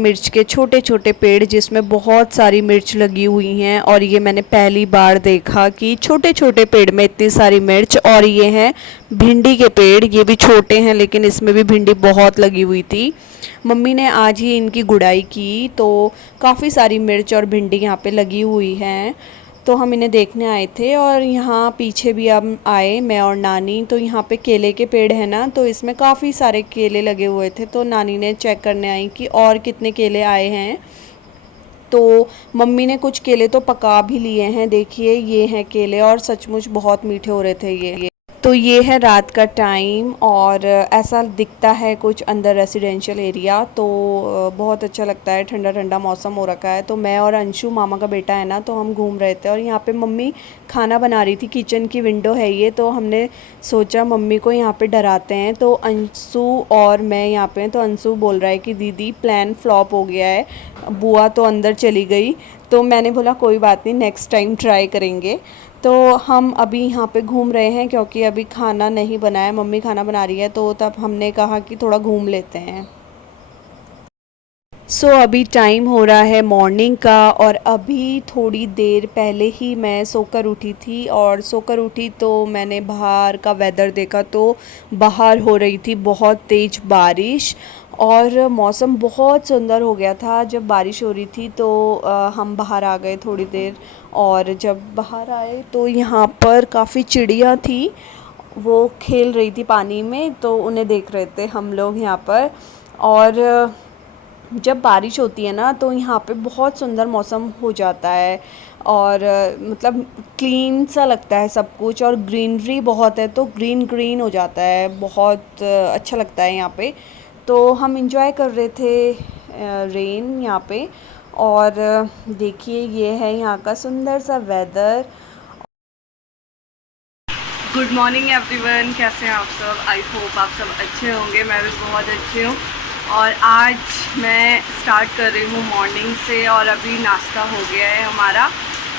मिर्च के छोटे छोटे पेड़ जिसमें बहुत सारी मिर्च लगी हुई हैं। और ये मैंने पहली बार देखा कि छोटे छोटे पेड़ में इतनी सारी मिर्च। और ये हैं भिंडी के पेड़, ये भी छोटे हैं लेकिन इसमें भी भिंडी बहुत लगी हुई थी। मम्मी ने आज ही इनकी गुड़ाई की तो काफ़ी सारी मिर्च और भिंडी यहाँ पे लगी हुई हैं। तो हम इन्हें देखने आए थे और यहाँ पीछे भी हम आए, मैं और नानी। तो यहाँ पे केले के पेड़ है ना, तो इसमें काफ़ी सारे केले लगे हुए थे। तो नानी ने चेक करने आई कि और कितने केले आए हैं। तो मम्मी ने कुछ केले तो पका भी लिए हैं, देखिए ये हैं केले और सचमुच बहुत मीठे हो रहे थे ये। तो ये है रात का टाइम और ऐसा दिखता है कुछ अंदर रेसिडेंशियल एरिया। तो बहुत अच्छा लगता है, ठंडा ठंडा मौसम हो रखा है। तो मैं और अंशु, मामा का बेटा है ना, तो हम घूम रहे थे और यहाँ पे मम्मी खाना बना रही थी। किचन की विंडो है ये, तो हमने सोचा मम्मी को यहाँ पे डराते हैं। तो अंशु और मैं यहाँ पे, तो अंशु बोल रहा है कि दीदी प्लान फ्लॉप हो गया है, बुआ तो अंदर चली गई। तो मैंने बोला कोई बात नहीं, नेक्स्ट टाइम ट्राई करेंगे। तो हम अभी यहाँ पे घूम रहे हैं क्योंकि अभी खाना नहीं बना है, मम्मी खाना बना रही है। तो तब हमने कहा कि थोड़ा घूम लेते हैं। अभी टाइम हो रहा है मॉर्निंग का और अभी थोड़ी देर पहले ही मैं सोकर उठी थी। और सोकर उठी तो मैंने बाहर का वेदर देखा, तो बाहर हो रही थी बहुत तेज़ बारिश और मौसम बहुत सुंदर हो गया था। जब बारिश हो रही थी तो हम बाहर आ गए थोड़ी देर। और जब बाहर आए तो यहाँ पर काफ़ी चिड़िया थी, वो खेल रही थी पानी में, तो उन्हें देख रहे थे हम लोग यहाँ पर। और जब बारिश होती है ना तो यहाँ पे बहुत सुंदर मौसम हो जाता है और मतलब क्लीन सा लगता है सब कुछ। और ग्रीनरी बहुत है तो ग्रीन ग्रीन हो जाता है, बहुत अच्छा लगता है यहाँ पे। तो हम इंजॉय कर रहे थे रेन यहाँ पे। और देखिए ये है यहाँ का सुंदर सा वेदर। गुड मॉर्निंग एवरीवन, कैसे हैं आप सब? आई होप आप सब अच्छे होंगे, मैं भी बहुत अच्छी हूँ। और आज मैं स्टार्ट कर रही हूँ मॉर्निंग से और अभी नाश्ता हो गया है हमारा।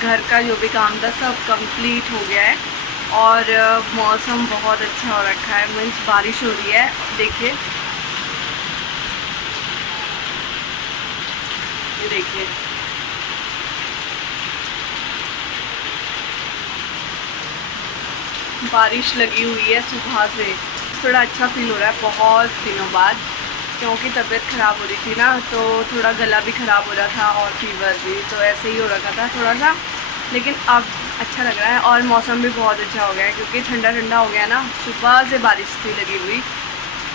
घर का जो भी काम था सब कंप्लीट हो गया है और मौसम बहुत अच्छा हो रखा है, मीन्स बारिश हो रही है। देखिए ये देखिए, बारिश लगी हुई है सुबह से। थोड़ा अच्छा फील हो रहा है बहुत दिनों बाद, क्योंकि तबीयत ख़राब हो रही थी ना, तो थोड़ा गला भी ख़राब हो रहा था और फीवर भी, तो ऐसे ही हो रखा था थोड़ा सा। लेकिन अब अच्छा लग रहा है और मौसम भी बहुत अच्छा हो गया है क्योंकि ठंडा ठंडा हो गया ना। सुबह से बारिश थी लगी हुई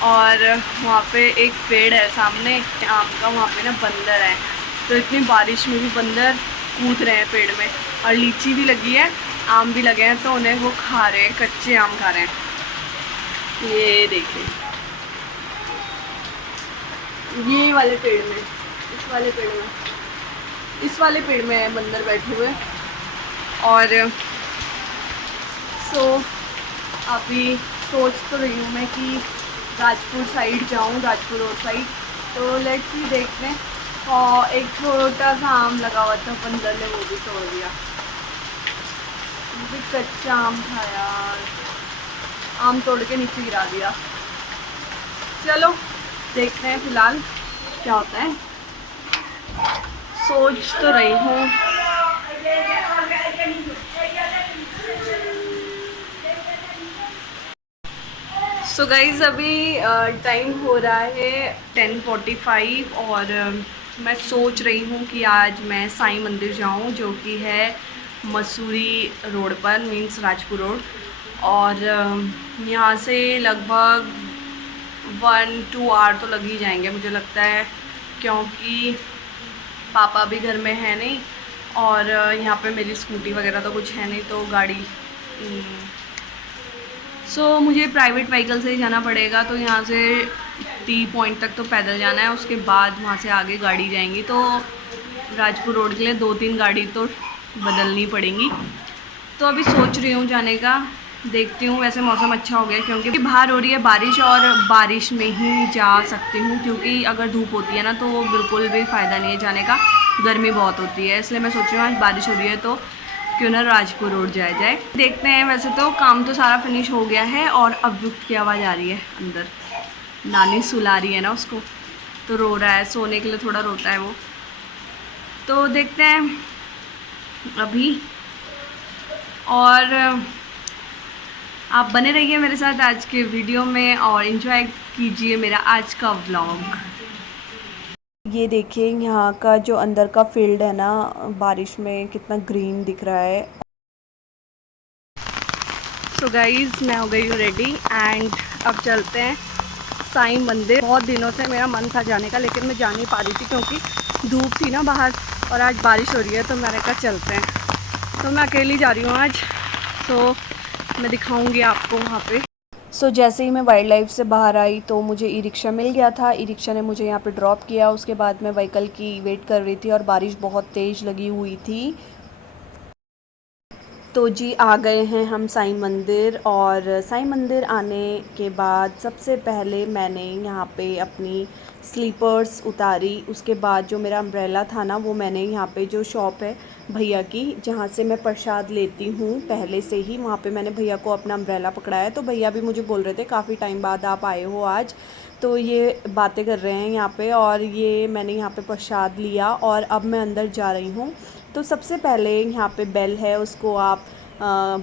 और वहाँ पे एक पेड़ है सामने आम का, वहाँ पे ना बंदर है, तो इतनी बारिश में भी बंदर कूद रहे हैं पेड़ में। और लीची भी लगी है, आम भी लगे हैं, तो उन्हें वो खा रहे हैं, कच्चे आम खा रहे हैं। ये देखिए, ये वाले पेड़ में, इस वाले पेड़ में, इस वाले पेड़ में है बंदर बैठे हुए। और अभी सोच तो रही हूँ मैं कि राजपुर साइड जाऊँ, राजपुर रोड साइड। तो लेट्स सी, देखते हैं। और एक छोटा सा आम लगा हुआ था, बंदर ने वो भी तोड़ दिया। मुझे कच्चा आम था यार, आम तोड़ के नीचे गिरा दिया। चलो देखते हैं फिलहाल क्या होता है। सोच तो रही हूँ। सो गाइज़ अभी टाइम हो रहा है 10:45 और मैं सोच रही हूँ कि आज मैं साईं मंदिर जाऊँ, जो कि है मसूरी रोड पर, मीन्स राजपुर रोड। और यहाँ से लगभग 1-2 आवर तो लग ही जाएंगे मुझे लगता है, क्योंकि पापा भी घर में है नहीं और यहाँ पे मेरी स्कूटी वगैरह तो कुछ है नहीं, तो गाड़ी मुझे प्राइवेट व्हीकल से ही जाना पड़ेगा। तो यहाँ से टी पॉइंट तक तो पैदल जाना है, उसके बाद वहाँ से आगे गाड़ी जाएंगी। तो राजपुर रोड के लिए 2-3 गाड़ी तो बदलनी पड़ेंगी। तो अभी सोच रही हूँ जाने का, देखती हूँ। वैसे मौसम अच्छा हो गया क्योंकि बाहर हो रही है बारिश और बारिश में ही जा सकती हूँ, क्योंकि अगर धूप होती है ना तो बिल्कुल भी फ़ायदा नहीं है जाने का, गर्मी बहुत होती है। इसलिए मैं सोच रही हूँ आज बारिश हो रही है तो क्यों ना राजपुर रोड जाया जाए। देखते हैं, वैसे तो काम तो सारा फिनिश हो गया है। और अब युक्त की आवाज़ आ रही है अंदर, नानी सुला रही है ना उसको। तो रो रहा है, सोने के लिए थोड़ा रोता है वो। तो देखते हैं अभी। और आप बने रहिए मेरे साथ आज के वीडियो में और एंजॉय कीजिए मेरा आज का व्लॉग। ये देखिए यहाँ का जो अंदर का फील्ड है ना, बारिश में कितना ग्रीन दिख रहा है। सो गाइज मैं हो गई हूँ रेडी एंड अब चलते हैं साईं मंदिर। बहुत दिनों से मेरा मन था जाने का, लेकिन मैं जा नहीं पा रही थी क्योंकि धूप थी ना बाहर और आज बारिश हो रही है, तो मैंने कहा चलते हैं। तो मैं अकेली जा रही हूँ आज, तो मैं दिखाऊंगी आपको वहाँ पे। सो जैसे ही मैं वाइल्ड लाइफ से बाहर आई तो मुझे ई रिक्शा मिल गया था। ई रिक्शा ने मुझे यहाँ पे ड्रॉप किया। उसके बाद मैं व्हीकल की वेट कर रही थी और बारिश बहुत तेज़ लगी हुई थी। तो जी आ गए हैं हम साईं मंदिर। और साईं मंदिर आने के बाद सबसे पहले मैंने यहाँ पे अपनी स्लीपर्स उतारी। उसके बाद जो मेरा अम्ब्रेला था ना, वो मैंने यहाँ पे जो शॉप है भैया की, जहाँ से मैं प्रसाद लेती हूँ पहले से ही, वहाँ पे मैंने भैया को अपना अम्ब्रेला पकड़ाया। तो भैया भी मुझे बोल रहे थे काफ़ी टाइम बाद आप आए हो आज, तो ये बातें कर रहे हैं यहाँ पे। और ये मैंने यहाँ पे प्रसाद लिया और अब मैं अंदर जा रही हूँ। तो सबसे पहले यहाँ पे बेल है, उसको आप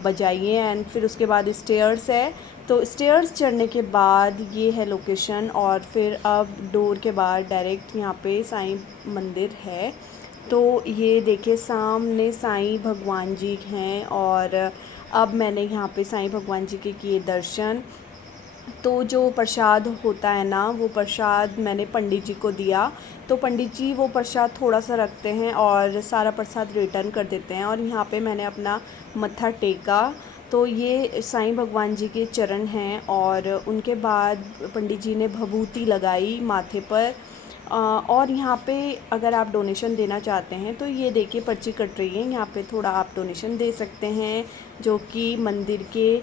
बजाइए एंड फिर उसके बाद स्टेयर्स है। तो स्टेयर्स चढ़ने के बाद ये है लोकेशन और फिर अब डोर के बाद डायरेक्ट यहाँ पे साईं मंदिर है। तो ये देखिए सामने साईं भगवान जी हैं और अब मैंने यहाँ पे साईं भगवान जी के किए दर्शन। तो जो प्रसाद होता है ना, वो प्रसाद मैंने पंडित जी को दिया। तो पंडित जी वो प्रसाद थोड़ा सा रखते हैं और सारा प्रसाद रिटर्न कर देते हैं। और यहाँ पे मैंने अपना मत्था टेका। तो ये साईं भगवान जी के चरण हैं और उनके बाद पंडित जी ने भभूति लगाई माथे पर। और यहाँ पे अगर आप डोनेशन देना चाहते हैं तो ये देखिए पर्ची कट रही है, यहाँ पे थोड़ा आप डोनेशन दे सकते हैं, जो कि मंदिर के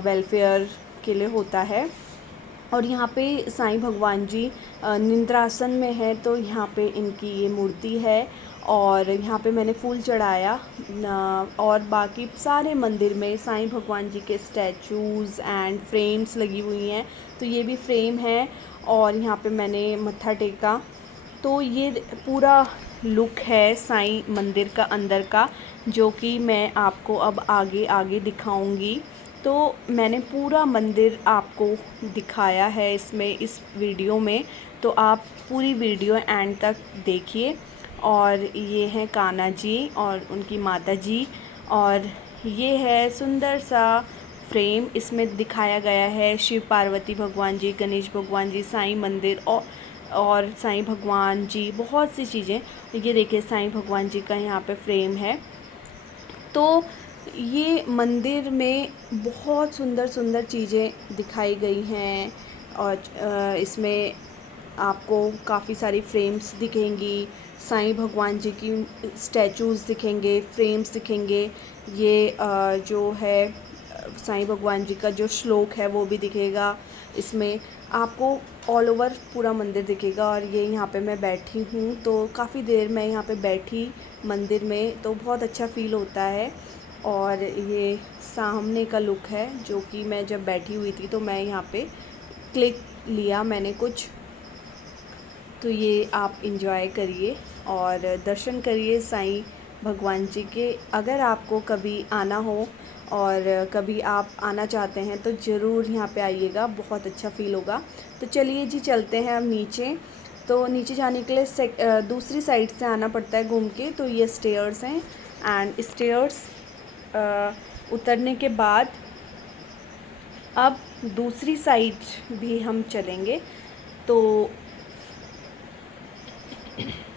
वेलफेयर के लिए होता है। और यहाँ पे साईं भगवान जी निद्रासन में है, तो यहाँ पे इनकी ये मूर्ति है और यहाँ पे मैंने फूल चढ़ाया। और बाकी सारे मंदिर में साईं भगवान जी के स्टैचूज़ एंड फ्रेम्स लगी हुई हैं, तो ये भी फ्रेम है और यहाँ पे मैंने मत्था टेका। तो ये पूरा लुक है साईं मंदिर का अंदर का, जो कि मैं आपको अब आगे आगे दिखाऊंगी। तो मैंने पूरा मंदिर आपको दिखाया है इसमें, इस वीडियो में, तो आप पूरी वीडियो एंड तक देखिए। और ये हैं कान्हा जी और उनकी माता जी, और ये है सुंदर सा फ्रेम, इसमें दिखाया गया है शिव पार्वती भगवान जी, गणेश भगवान जी, साईं मंदिर और साईं भगवान जी, बहुत सी चीज़ें। ये देखिए साईं भगवान जी का यहाँ पे फ्रेम है। तो ये मंदिर में बहुत सुंदर सुंदर चीज़ें दिखाई गई हैं और इसमें आपको काफ़ी सारी फ्रेम्स दिखेंगी, साईं भगवान जी की स्टैचूज़ दिखेंगे, फ्रेम्स दिखेंगे। ये जो है साईं भगवान जी का जो श्लोक है वो भी दिखेगा इसमें आपको। ऑल ओवर पूरा मंदिर दिखेगा। और ये यहाँ पे मैं बैठी हूँ, तो काफ़ी देर मैं यहाँ पे बैठी मंदिर में, तो बहुत अच्छा फ़ील होता है। और ये सामने का लुक है, जो कि मैं जब बैठी हुई थी तो मैं यहाँ पे क्लिक लिया मैंने कुछ। तो ये आप इंजॉय करिए और दर्शन करिए साईं भगवान जी के। अगर आपको कभी आना हो और कभी आप आना चाहते हैं तो ज़रूर यहाँ पे आइएगा, बहुत अच्छा फ़ील होगा। तो चलिए जी चलते हैं अब नीचे। तो नीचे जाने के लिए दूसरी साइड से आना पड़ता है घूम के। तो ये स्टेयर्स हैं एंड स्टेयर्स उतरने के बाद अब दूसरी साइड भी हम चलेंगे। तो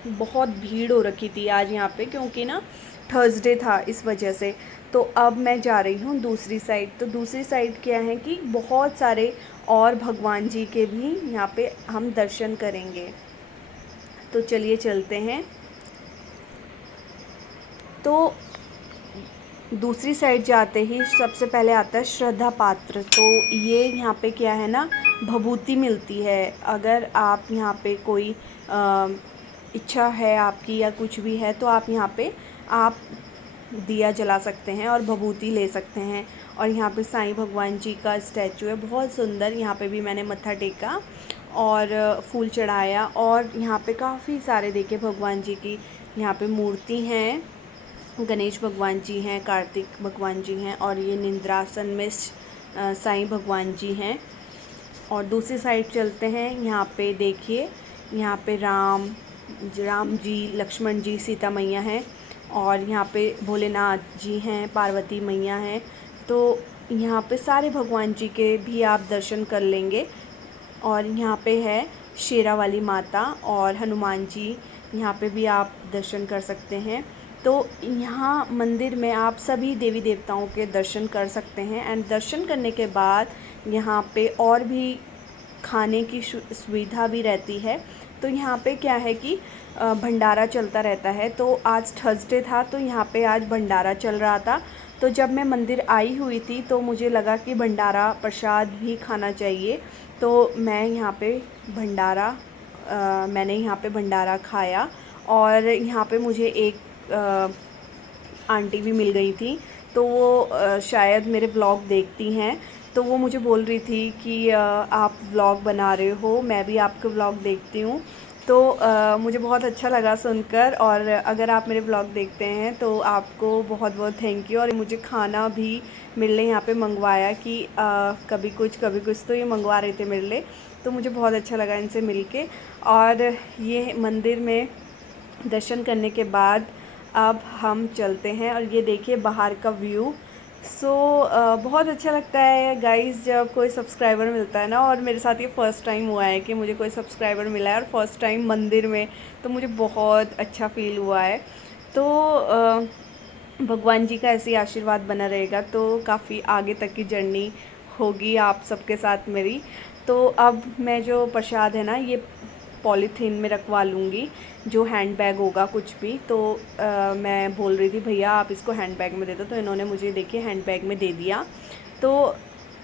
बहुत भीड़ हो रखी थी आज यहाँ पे, क्योंकि ना थर्सडे था, इस वजह से। तो अब मैं जा रही हूँ दूसरी साइड। तो दूसरी साइड क्या है कि बहुत सारे और भगवान जी के भी यहाँ पे हम दर्शन करेंगे। तो चलिए चलते हैं। तो दूसरी साइड जाते ही सबसे पहले आता है श्रद्धा पात्र। तो ये यहाँ पे क्या है ना, भभूति मिलती है। अगर आप यहाँ पे कोई इच्छा है आपकी या कुछ भी है, तो आप यहाँ पे आप दिया जला सकते हैं और भभूति ले सकते हैं। और यहाँ पे साईं भगवान जी का स्टैचू है, बहुत सुंदर। यहाँ पे भी मैंने मत्था टेका और फूल चढ़ाया। और यहाँ पे काफ़ी सारे देखिए भगवान जी की यहाँ पे मूर्ति हैं। गणेश भगवान जी हैं, कार्तिक भगवान जी हैं, और ये निंद्रासन में साईं भगवान जी हैं। और दूसरी साइड चलते हैं, यहाँ पे देखिए, यहाँ पे राम जी, लक्ष्मण जी, सीता मैया हैं, और यहाँ पे भोलेनाथ जी हैं, पार्वती मैया हैं। तो यहाँ पे सारे भगवान जी के भी आप दर्शन कर लेंगे। और यहाँ पे है शेरा वाली माता और हनुमान जी, यहाँ पे भी आप दर्शन कर सकते हैं। तो यहाँ मंदिर में आप सभी देवी देवताओं के दर्शन कर सकते हैं। एंड दर्शन करने के बाद यहाँ पे और भी खाने की सुविधा भी रहती है। तो यहाँ पे क्या है कि भंडारा चलता रहता है। तो आज थर्सडे था, तो यहाँ पे आज भंडारा चल रहा था। तो जब मैं मंदिर आई हुई थी तो मुझे लगा कि भंडारा प्रसाद भी खाना चाहिए। तो मैं यहाँ पे मैंने यहाँ पे भंडारा खाया। और यहाँ पे मुझे एक आंटी भी मिल गई थी। तो वो शायद मेरे व्लॉग देखती हैं। तो वो मुझे बोल रही थी कि आप व्लॉग बना रहे हो, मैं भी आपके व्लॉग देखती हूँ। तो मुझे बहुत अच्छा लगा सुनकर। और अगर आप मेरे व्लॉग देखते हैं तो आपको बहुत बहुत थैंक यू। और मुझे खाना भी मेरे लिए यहाँ पे मंगवाया कि कभी कुछ तो ये मंगवा रहे थे मेरे लिए। तो मुझे बहुत अच्छा लगा इनसे मिलके। और ये मंदिर में दर्शन करने के बाद अब हम चलते हैं। और ये देखिए बाहर का व्यू। बहुत अच्छा लगता है गाइस जब कोई सब्सक्राइबर मिलता है ना। और मेरे साथ ये फ़र्स्ट टाइम हुआ है कि मुझे कोई सब्सक्राइबर मिला है, और फर्स्ट टाइम मंदिर में। तो मुझे बहुत अच्छा फ़ील हुआ है। तो भगवान जी का ऐसे ही आशीर्वाद बना रहेगा तो काफ़ी आगे तक की जर्नी होगी आप सबके साथ मेरी। तो अब मैं जो प्रसाद है ना, ये पॉलीथीन में रखवा लूँगी, जो हैंड बैग होगा कुछ भी। तो मैं बोल रही थी भैया आप इसको हैंड बैग में दे दो, तो इन्होंने मुझे देखिए हैंड बैग में दे दिया। तो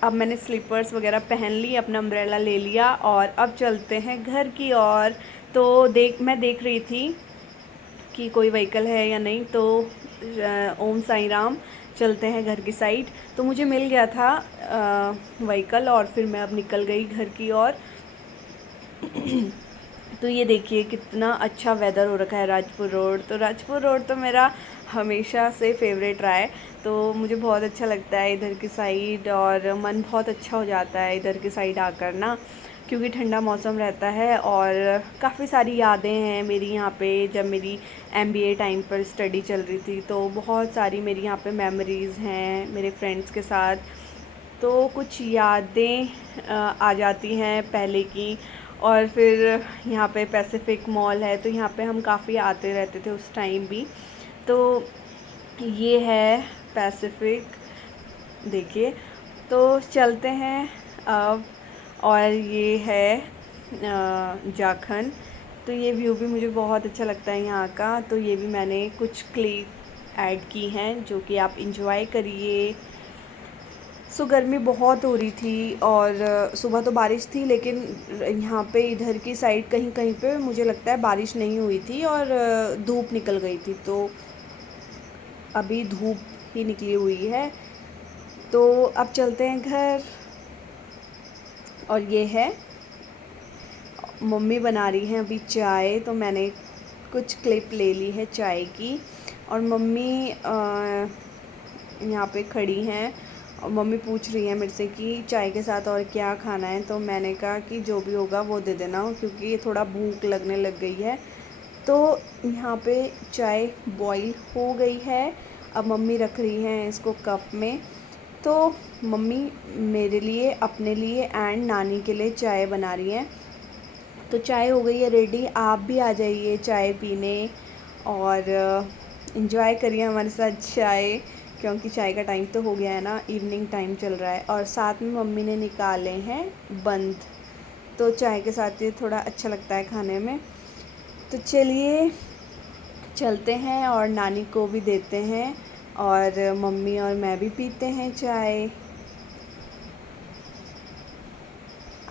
अब मैंने स्लीपर्स वगैरह पहन ली, अपना अम्ब्रेला ले लिया, और अब चलते हैं घर की ओर। तो मैं देख रही थी कि कोई व्हीकल है या नहीं। तो ओम साई राम, चलते हैं घर की साइड। तो मुझे मिल गया था व्हीकल, और फिर मैं अब निकल गई घर की ओर। तो ये देखिए कितना अच्छा वेदर हो रखा है राजपुर रोड। तो राजपुर रोड तो मेरा हमेशा से फेवरेट रहा है। तो मुझे बहुत अच्छा लगता है इधर की साइड, और मन बहुत अच्छा हो जाता है इधर की साइड आकर ना, क्योंकि ठंडा मौसम रहता है। और काफ़ी सारी यादें हैं मेरी यहाँ पे। जब मेरी MBA टाइम पर स्टडी चल रही थी तो बहुत सारी मेरी यहाँ पे मेमोरीज़ हैं मेरे फ्रेंड्स के साथ। तो कुछ यादें आ जाती हैं पहले की। और फिर यहाँ पे पैसिफिक मॉल है, तो यहाँ पे हम काफ़ी आते रहते थे उस टाइम भी। तो ये है पैसिफिक, देखिए। तो चलते हैं अब। और ये है जाखन। तो ये व्यू भी मुझे बहुत अच्छा लगता है यहाँ का। तो ये भी मैंने कुछ क्लिप ऐड की हैं जो कि आप इंजॉय करिए। गर्मी बहुत हो रही थी, और सुबह तो बारिश थी, लेकिन यहाँ पे इधर की साइड कहीं कहीं पे मुझे लगता है बारिश नहीं हुई थी, और धूप निकल गई थी। तो अभी धूप ही निकली हुई है। तो अब चलते हैं घर। और ये है मम्मी बना रही हैं अभी चाय। तो मैंने कुछ क्लिप ले ली है चाय की। और मम्मी यहाँ पे खड़ी हैं, और मम्मी पूछ रही है मेरे से कि चाय के साथ और क्या खाना है। तो मैंने कहा कि जो भी होगा वो दे देना, क्योंकि ये थोड़ा भूख लगने लग गई है। तो यहाँ पे चाय बॉईल हो गई है। अब मम्मी रख रही हैं इसको कप में। तो मम्मी मेरे लिए, अपने लिए एंड नानी के लिए चाय बना रही हैं। तो चाय हो गई है रेडी। आप भी आ जाइए चाय पीने, और इन्जॉय करिए हमारे साथ चाय, क्योंकि चाय का टाइम तो हो गया है ना, इवनिंग टाइम चल रहा है। और साथ में मम्मी ने निकाले हैं बंद। तो चाय के साथ ये थोड़ा अच्छा लगता है खाने में। तो चलिए चलते हैं और नानी को भी देते हैं, और मम्मी और मैं भी पीते हैं चाय।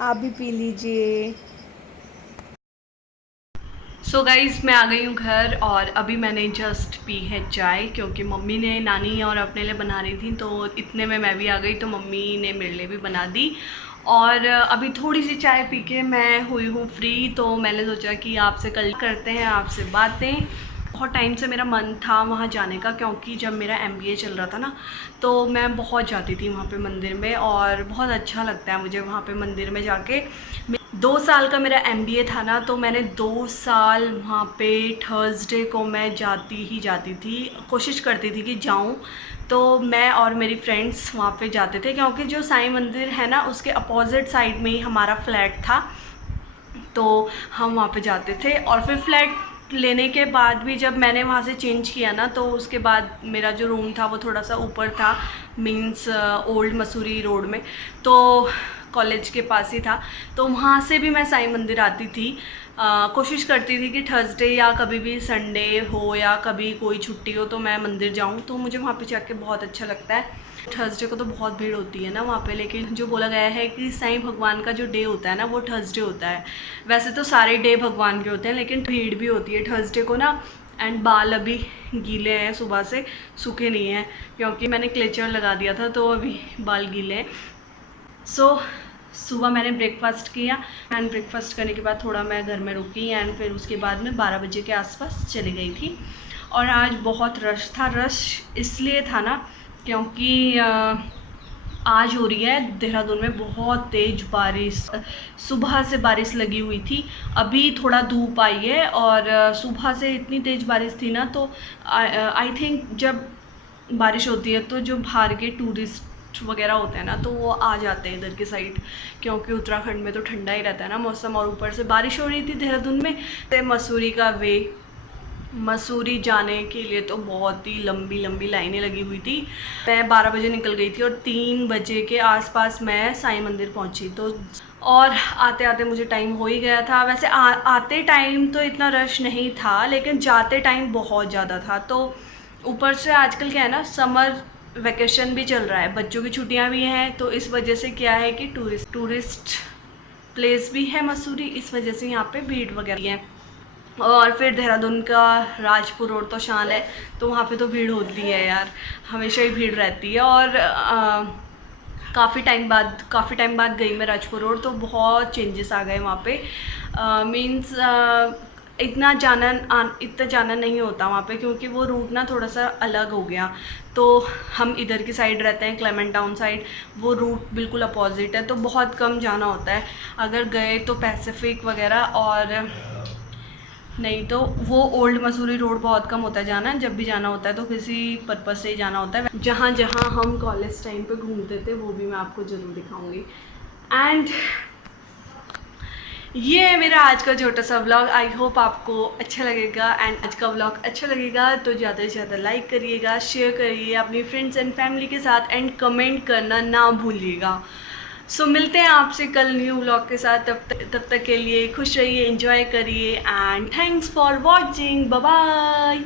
आप भी पी लीजिए। गाइज़ मैं आ गई हूँ घर, और अभी मैंने जस्ट पी है चाय, क्योंकि मम्मी ने नानी और अपने लिए बना रही थी। तो इतने में मैं भी आ गई, तो मम्मी ने मेरे लिए भी बना दी। और अभी थोड़ी सी चाय पी के मैं हुई हूँ फ्री, तो मैंने सोचा कि आपसे कल करते हैं आपसे बातें। बहुत टाइम से मेरा मन था वहाँ जाने का, क्योंकि जब मेरा MBA चल रहा था ना, तो मैं बहुत जाती थी वहाँ पे मंदिर में, और बहुत अच्छा लगता है मुझे वहाँ पे मंदिर में जाके। 2 साल का मेरा MBA था ना, तो मैंने 2 साल वहाँ पे थर्सडे को मैं जाती ही जाती थी, कोशिश करती थी कि जाऊँ। तो मैं और मेरी फ्रेंड्स वहाँ पे जाते थे, क्योंकि जो साईं मंदिर है ना उसके अपोजिट साइड में ही हमारा फ्लैट था, तो हम वहाँ पे जाते थे। और फिर फ्लैट लेने के बाद भी जब मैंने वहाँ से चेंज किया ना, तो उसके बाद मेरा जो रूम था वो थोड़ा सा ऊपर था, मीन्स ओल्ड मसूरी रोड में, तो कॉलेज के पास ही था। तो वहाँ से भी मैं साईं मंदिर आती थी। कोशिश करती थी कि थर्सडे या कभी भी संडे हो या कभी कोई छुट्टी हो तो मैं मंदिर जाऊँ, तो मुझे वहाँ पे जाके बहुत अच्छा लगता है। थर्सडे को तो बहुत भीड़ होती है ना वहाँ पे, लेकिन जो बोला गया है कि साईं भगवान का जो डे होता है ना वो थर्सडे होता है। वैसे तो सारे डे भगवान के होते हैं, लेकिन भीड़ भी होती है थर्सडे को ना। एंड बाल अभी गीले हैं, सुबह से सूखे नहीं हैं, क्योंकि मैंने क्लेचर लगा दिया था, तो अभी बाल गीले हैं। सो सुबह मैंने ब्रेकफास्ट किया, एंड ब्रेकफास्ट करने के बाद थोड़ा मैं घर में रुकी, एंड फिर उसके बाद मैं 12 बजे के आसपास चली गई थी। और आज बहुत रश था। रश इसलिए था ना क्योंकि आज हो रही है देहरादून में बहुत तेज़ बारिश। सुबह से बारिश लगी हुई थी, अभी थोड़ा धूप आई है, और सुबह से इतनी तेज़ बारिश थी ना, तो आई थिंक जब बारिश होती है तो जो बाहर के टूरिस्ट वगैरह होते हैं ना, तो वो आ जाते हैं इधर की साइड, क्योंकि उत्तराखंड में तो ठंडा ही रहता है ना मौसम, और ऊपर से बारिश हो रही थी देहरादून में। तो मसूरी का वे, मसूरी जाने के लिए तो बहुत ही लंबी लंबी लाइनें लगी हुई थी। मैं 12 बजे निकल गई थी और 3 बजे के आसपास मैं साईं मंदिर पहुंची, तो और आते आते मुझे टाइम हो ही गया था। वैसे आते टाइम तो इतना रश नहीं था, लेकिन जाते टाइम बहुत ज़्यादा था। तो ऊपर से आजकल क्या है ना, समर वैकेशन भी चल रहा है, बच्चों की छुट्टियां भी हैं, तो इस वजह से क्या है कि टूरिस्ट प्लेस भी है मसूरी, इस वजह से यहाँ पे भीड़ वगैरह है। और फिर देहरादून का राजपुर रोड तो शान है, तो वहाँ पे तो भीड़ होती है यार, हमेशा ही भीड़ रहती है। और काफ़ी टाइम बाद गई मैं राजपुर रोड, तो बहुत चेंजेस आ गए वहाँ पे। मीन्स इतना जाना नहीं होता वहाँ पे, क्योंकि वो रूट ना थोड़ा सा अलग हो गया। तो हम इधर की साइड रहते हैं, क्लेमेंट टाउन साइड, वो रूट बिल्कुल अपोजिट है, तो बहुत कम जाना होता है। अगर गए तो पैसिफिक वगैरह, और नहीं तो वो ओल्ड मसूरी रोड बहुत कम होता है जाना। जब भी जाना होता है तो किसी पर्पज़ से ही जाना होता है। जहाँ जहाँ हम कॉलेज टाइम पे घूमते थे वो भी मैं आपको ज़रूर दिखाऊंगी। एंड ये है मेरा आज का छोटा सा व्लॉग। आई होप आपको अच्छा लगेगा, एंड आज का व्लॉग अच्छा लगेगा तो ज़्यादा से ज़्यादा लाइक करिएगा, शेयर करिए अपनी फ्रेंड्स एंड फैमिली के साथ, एंड कमेंट करना ना भूलिएगा। सो मिलते हैं आपसे कल न्यू व्लॉग के साथ। तब तक के लिए खुश रहिए, एंजॉय करिए, and thanks for watching. Bye bye.